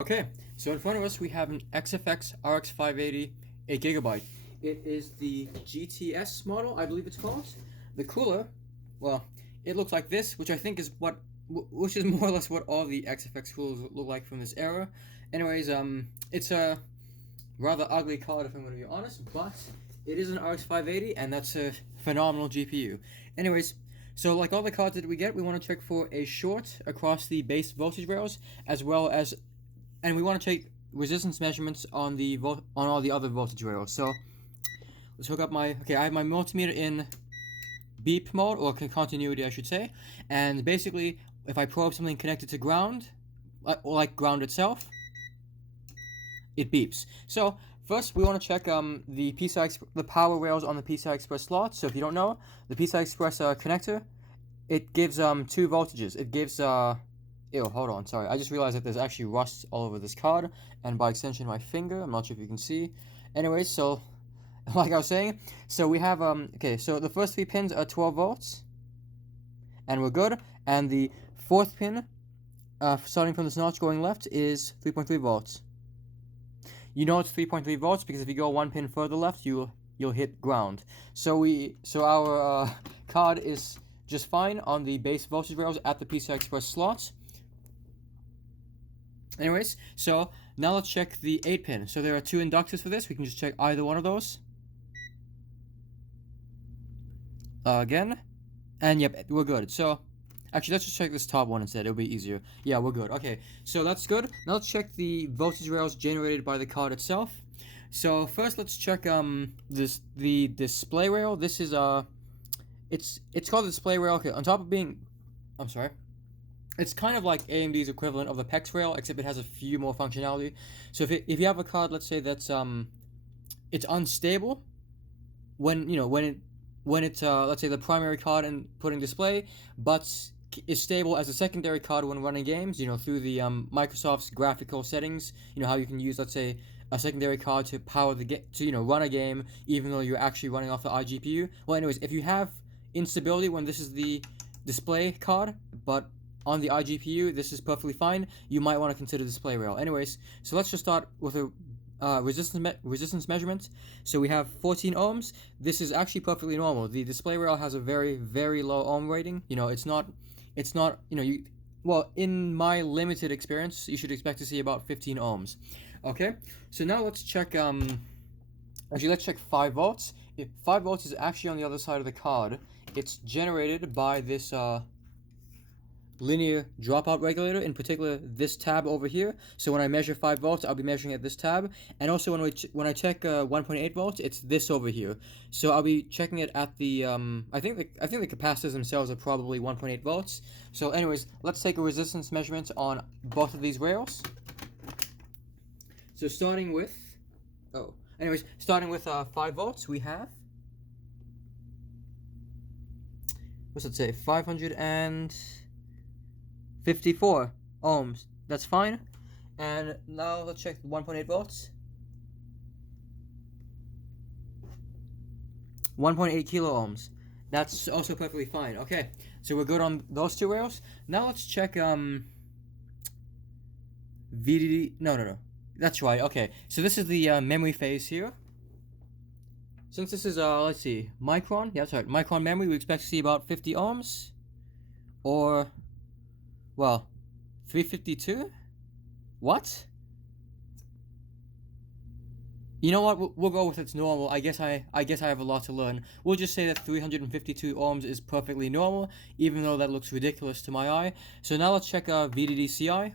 Okay, so in front of us we have an XFX RX 580, 8 GB. It is the GTS model, I believe it's called. The cooler, well, it looks like this, which I think is which is more or less what all the XFX coolers look like from this era. Anyways, it's a rather ugly card if I'm going to be honest, but it is an RX 580, and that's a phenomenal GPU. Anyways, so like all the cards that we get, we want to check for a short across the base voltage rails, as well as, and we want to take resistance measurements on all the other voltage rails. So let's hook up I have my multimeter in beep mode, or continuity I should say, and basically if I probe something connected to ground, like ground itself, it beeps. So first we want to check the power rails on the PCI Express slot. So if you don't know, the PCI Express connector, it gives 2 voltages. It gives ew, hold on, sorry. I just realized that there's actually rust all over this card, and by extension my finger. I'm not sure if you can see. Anyways, so like I was saying, so we have so the first 3 pins are 12 volts, and we're good. And the 4th pin, starting from this notch going left, is 3.3 volts. You know it's 3.3 volts because if you go 1 pin further left, you'll hit ground. So our card is just fine on the base voltage rails at the PCI Express slots. Anyways, so now let's check the 8 pin. So there are 2 inductors for this. We can just check either one of those. Again. And yep, we're good. So, actually, let's just check this top one instead. It'll be easier. Yeah, we're good. Okay, so that's good. Now let's check the voltage rails generated by the card itself. So first, let's check the display rail. This is it's called the display rail. Okay, on top of being, I'm sorry. It's kind of like AMD's equivalent of the PEX rail, except it has a few more functionality. So if you have a card, let's say that's it's unstable when it's let's say the primary card and putting display, but is stable as a secondary card when running games, through the Microsoft's graphical settings. How you can use, let's say, a secondary card to power the game, to run a game even though you're actually running off the iGPU. Well, anyways, if you have instability when this is the display card, but on the iGPU, this is perfectly fine. You might want to consider display rail. Anyways, so let's just start with a resistance measurement. So we have 14 ohms. This is actually perfectly normal. The display rail has a very, very low ohm rating. It's not, well, in my limited experience, you should expect to see about 15 ohms. Okay, so now let's check, let's check 5 volts. If 5 volts is actually on the other side of the card, it's generated by this, linear dropout regulator, in particular this tab over here. So when I measure 5 volts, I'll be measuring at this tab, and also when I check 1.8 volts, it's this over here. So I'll be checking it at the I think the capacitors themselves are probably 1.8 volts. So anyways, let's take a resistance measurement on both of these rails. So starting with 5 volts, we have, what's it say, 554 ohms. That's fine. And now let's check 1.8 volts. 1.8 kilo ohms. That's also perfectly fine. Okay, so we're good on those 2 rails. Now let's check VDD. No. That's right. Okay, so this is the memory phase here. Since this is let's see, micron. Yeah, that's right. Micron memory. We expect to see about 50 ohms, or, well, 352? What? You know what? We'll go with it's normal. I guess I have a lot to learn. We'll just say that 352 ohms is perfectly normal, even though that looks ridiculous to my eye. So now let's check VDD-CI.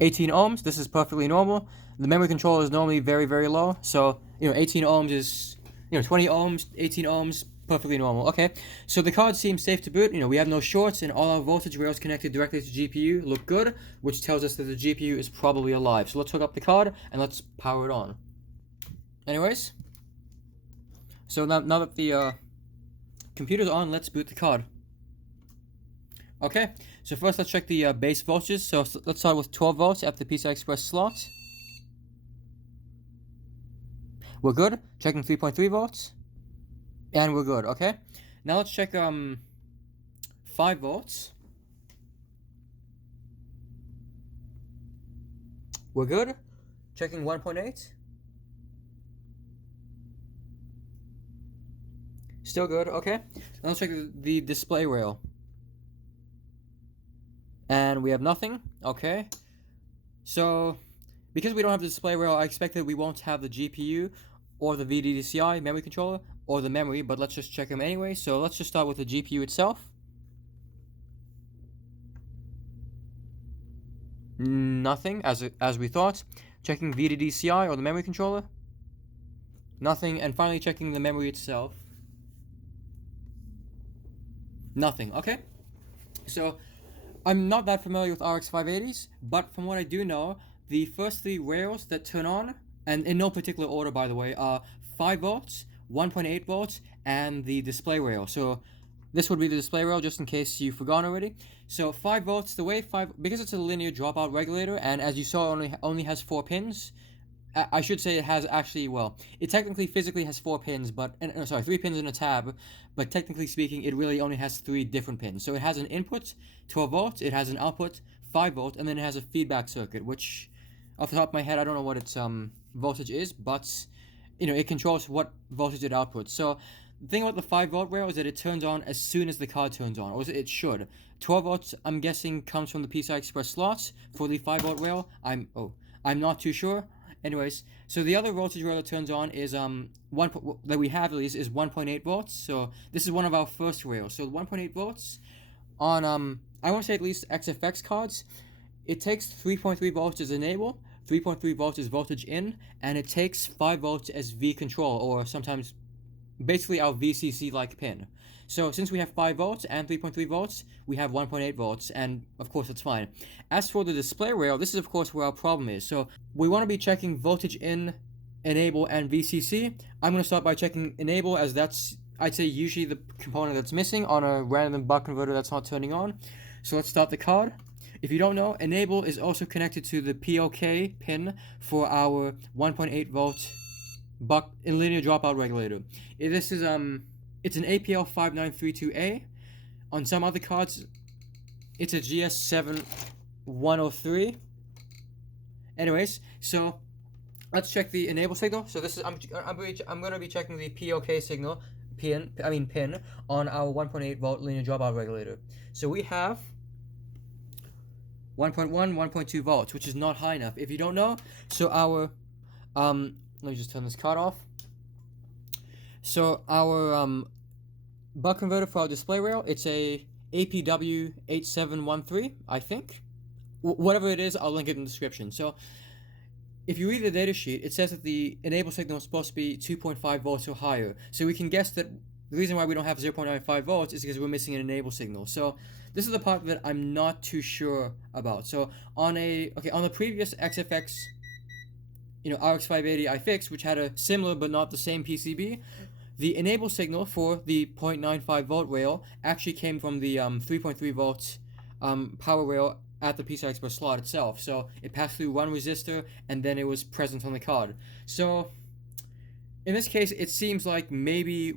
18 ohms. This is perfectly normal. The memory controller is normally very, very low. So 18 ohms is 20 ohms, 18 ohms. Perfectly normal. Okay, so the card seems safe to boot. We have no shorts, and all our voltage rails connected directly to GPU look good, which tells us that the GPU is probably alive. So let's hook up the card and let's power it on. Anyways, so now that the computer's on, let's boot the card. Okay, so first let's check the base voltages. So let's start with 12 volts at the PCI Express slot. We're good. Checking 3.3 volts. And we're good, okay? Now let's check 5 volts. We're good. Checking 1.8. Still good, okay. Now let's check the display rail. And we have nothing, okay. So, because we don't have the display rail, I expect that we won't have the GPU or the VDDCI memory controller or the memory, but let's just check them anyway. So let's just start with the GPU itself. Nothing, as we thought. Checking VDDCI or the memory controller. Nothing, and finally checking the memory itself. Nothing, okay. So, I'm not that familiar with RX 580s, but from what I do know, the first three rails that turn on, and in no particular order by the way, are 5 volts, 1.8 volts, and the display rail. So this would be the display rail, just in case you've forgotten already. So 5 volts, because it's a linear dropout regulator, and as you saw, only has 4 pins. I should say it has actually, well, it technically physically has 4 pins, but, 3 pins in a tab, but technically speaking, it really only has 3 different pins. So it has an input, 12 volts, it has an output, 5 volts, and then it has a feedback circuit, which, off the top of my head, I don't know what its voltage is, but, it controls what voltage it outputs. So, the thing about the 5 volt rail is that it turns on as soon as the card turns on, or it should. 12 volts, I'm guessing, comes from the PCI Express slots for the 5 volt rail. I'm not too sure. Anyways, so the other voltage rail that turns on is that we have at least is 1.8 volts. So this is one of our first rails. So 1.8 volts on I want to say at least XFX cards. It takes 3.3 volts as enable, 3.3 volts as voltage in, and it takes 5 volts as V control, or sometimes basically our VCC like pin. So since we have 5 volts and 3.3 volts, we have 1.8 volts, and of course that's fine. As for the display rail, this is of course where our problem is. So we want to be checking voltage in, enable, and VCC. I'm going to start by checking enable, as that's, I'd say, usually the component that's missing on a random buck converter that's not turning on. So let's start the card. If you don't know, enable is also connected to the POK pin for our 1.8 volt buck in linear dropout regulator. This is it's an APL 5932A. On some other cards, it's a GS7103. Anyways, so let's check the enable signal. So this is I'm going to be checking the POK signal pin on our 1.8 volt linear dropout regulator. So we have 1.1, 1.2 volts, which is not high enough. If you don't know, so our let me just turn this card off. So our buck converter for our display rail, it's a APW8713, I think. Whatever it is, I'll link it in the description. So if you read the datasheet, it says that the enable signal is supposed to be 2.5 volts or higher. So we can guess that the reason why we don't have 0.95 volts is because we're missing an enable signal. So this is the part that I'm not too sure about. So on the previous XFX RX 580 I fixed, which had a similar but not the same PCB, the enable signal for the 0.95 volt rail actually came from the 3.3 volt power rail at the PCI Express slot itself. So it passed through one resistor and then it was present on the card. So in this case, it seems like maybe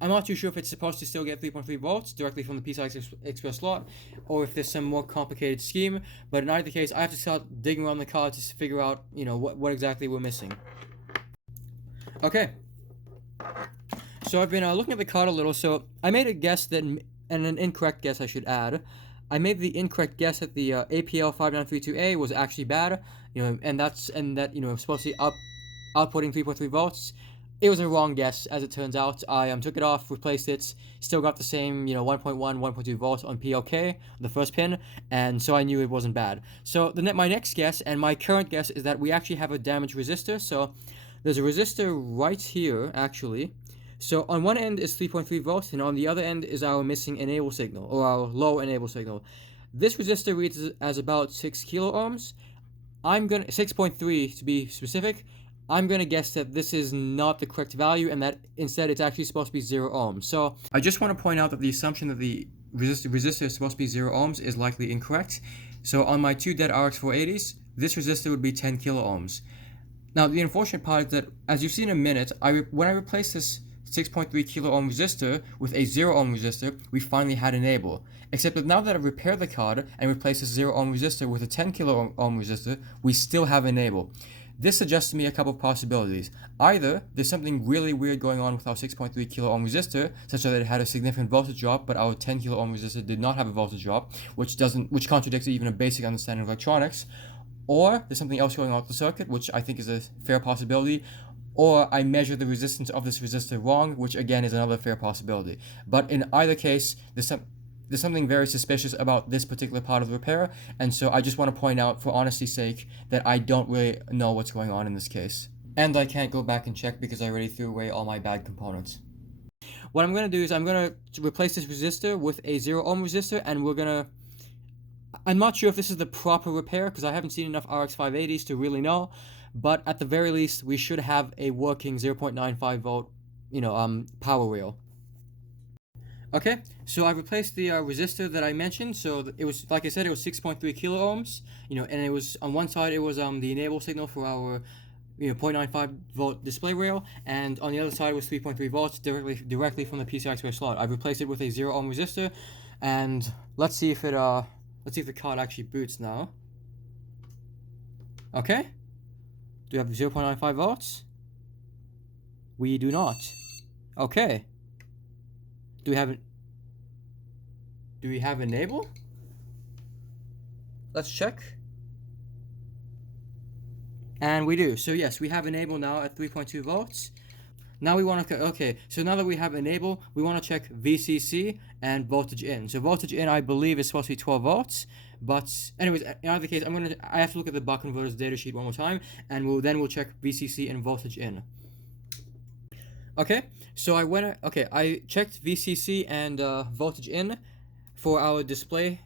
I'm not too sure if it's supposed to still get 3.3 volts directly from the PCI Express slot, or if there's some more complicated scheme. But in either case, I have to start digging around the card to figure out, what exactly we're missing. Okay. So I've been looking at the card a little. So I made a guess and an incorrect guess, I should add. I made the incorrect guess that the APL 5932A was actually bad, and that supposed to be outputting 3.3 volts. It was a wrong guess, as it turns out. I took it off, replaced it, still got the same, 1.1, 1.2 volts on POK, the first pin, and so I knew it wasn't bad. So my next guess, and my current guess, is that we actually have a damaged resistor. So there's a resistor right here, actually. So on one end is 3.3 volts, and on the other end is our missing enable signal, or our low enable signal. This resistor reads as about 6 kilo ohms. 6.3 to be specific. I'm going to guess that this is not the correct value, and that instead it's actually supposed to be 0 ohms. So I just want to point out that the assumption that the resistor is supposed to be 0 ohms is likely incorrect. So on my 2 dead RX 480s, this resistor would be 10 kilo ohms. Now the unfortunate part is that, as you've seen in a minute, when I replace this 6.3 kilo ohm resistor with a 0 ohm resistor, we finally had enable. Except that now that I've repaired the card and replaced this 0 ohm resistor with a 10 kilo ohm resistor, we still have enable. This suggests to me a couple of possibilities. Either there's something really weird going on with our 6.3 kilo ohm resistor, such that it had a significant voltage drop, but our 10 kilo ohm resistor did not have a voltage drop, which contradicts even a basic understanding of electronics. Or there's something else going on with the circuit, which I think is a fair possibility. Or I measure the resistance of this resistor wrong, which again is another fair possibility. But in either case, there's something very suspicious about this particular part of the repair, and so I just want to point out, for honesty's sake, that I don't really know what's going on in this case. And I can't go back and check because I already threw away all my bad components. What I'm going to do is I'm going to replace this resistor with a 0 ohm resistor, and I'm not sure if this is the proper repair because I haven't seen enough RX 580s to really know, but at the very least we should have a working 0.95 volt, power rail. Okay, so I replaced the resistor that I mentioned. So it was, like I said, it was 6.3 kilo ohms, and it was on one side it was the enable signal for our 0.95 volt display rail, and on the other side was 3.3 volts directly from the PCI Express slot. I replaced it with a 0 ohm resistor, and let's see if the card actually boots now. Okay. Do we have 0.95 volts? We do not. Okay. Do we have enable? Let's check. And we do. So yes, we have enable now at 3.2 volts. Now we want to, okay, so now that we have enable, we want to check VCC and voltage in. So voltage in, I believe, is supposed to be 12 volts. But anyways, in either case, I have to look at the buck converter's data sheet one more time, and we'll check VCC and voltage in. Okay, so I checked VCC and voltage in for our display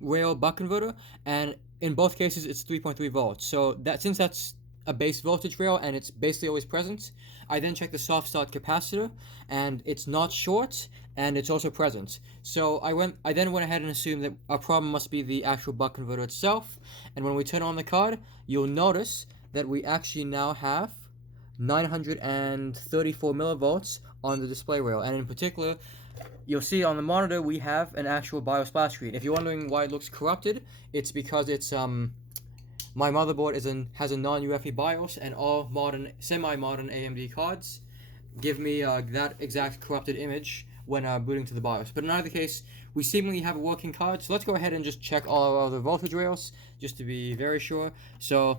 rail buck converter, and in both cases it's 3.3 volts. So since that's a base voltage rail and it's basically always present, I then check the soft start capacitor, and it's not short and it's also present. So I then went ahead and assumed that our problem must be the actual buck converter itself, and when we turn on the card, you'll notice that we actually now have 934 millivolts on the display rail, and in particular you'll see on the monitor we have an actual BIOS splash screen. If you're wondering why it looks corrupted, it's because it's my motherboard has a non-UEFI BIOS, and all semi-modern AMD cards give me that exact corrupted image when booting to the BIOS. But in either case, we seemingly have a working card, so let's go ahead and just check all our other voltage rails just to be very sure. So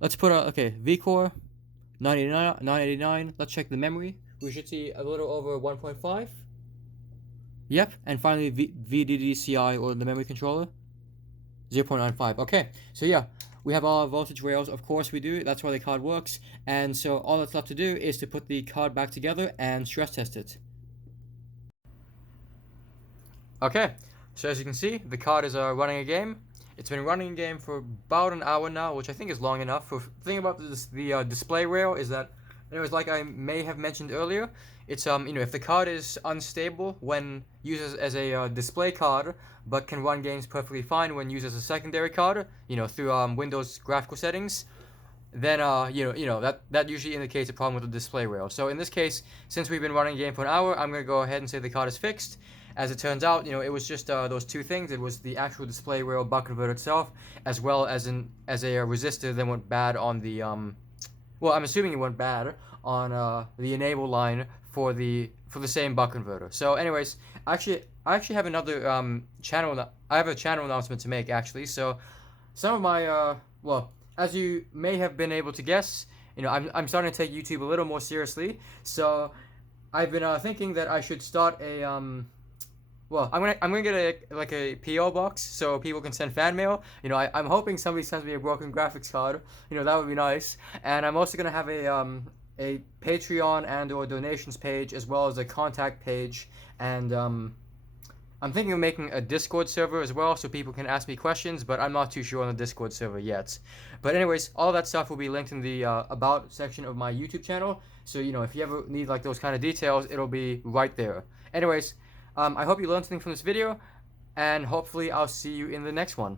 let's put VCore 989. Let's check the memory. We should see a little over 1.5. Yep, and finally VDDCI, or the memory controller, 0.95. Okay, so yeah, we have all our voltage rails. Of course we do. That's why the card works. And so all that's left to do is to put the card back together and stress test it. Okay, so as you can see, the card is running a game. It's been running a game for about an hour now, which I think is long enough. The thing about the display rail is that, anyways, like I may have mentioned earlier, it's if the card is unstable when used as a display card, but can run games perfectly fine when used as a secondary card, through Windows graphical settings, then that usually indicates a problem with the display rail. So in this case, since we've been running a game for an hour, I'm gonna go ahead and say the card is fixed. As it turns out, it was just those two things. It was the actual display rail buck converter itself, as well as a resistor that went bad on the well, I'm assuming it went bad on the enable line for the same buck converter. So anyways, I actually have another I have a channel announcement to make, actually. So some of my well, as you may have been able to guess, I'm starting to take YouTube a little more seriously. So I've been thinking that I should start a well, I'm gonna get a PO box so people can send fan mail. I'm hoping somebody sends me a broken graphics card. That would be nice. And I'm also gonna have a Patreon and/or donations page, as well as a contact page. And I'm thinking of making a Discord server as well, so people can ask me questions. But I'm not too sure on the Discord server yet. But anyways, all that stuff will be linked in the about section of my YouTube channel. So if you ever need like those kind of details, it'll be right there. Anyways. I hope you learned something from this video, and hopefully I'll see you in the next one.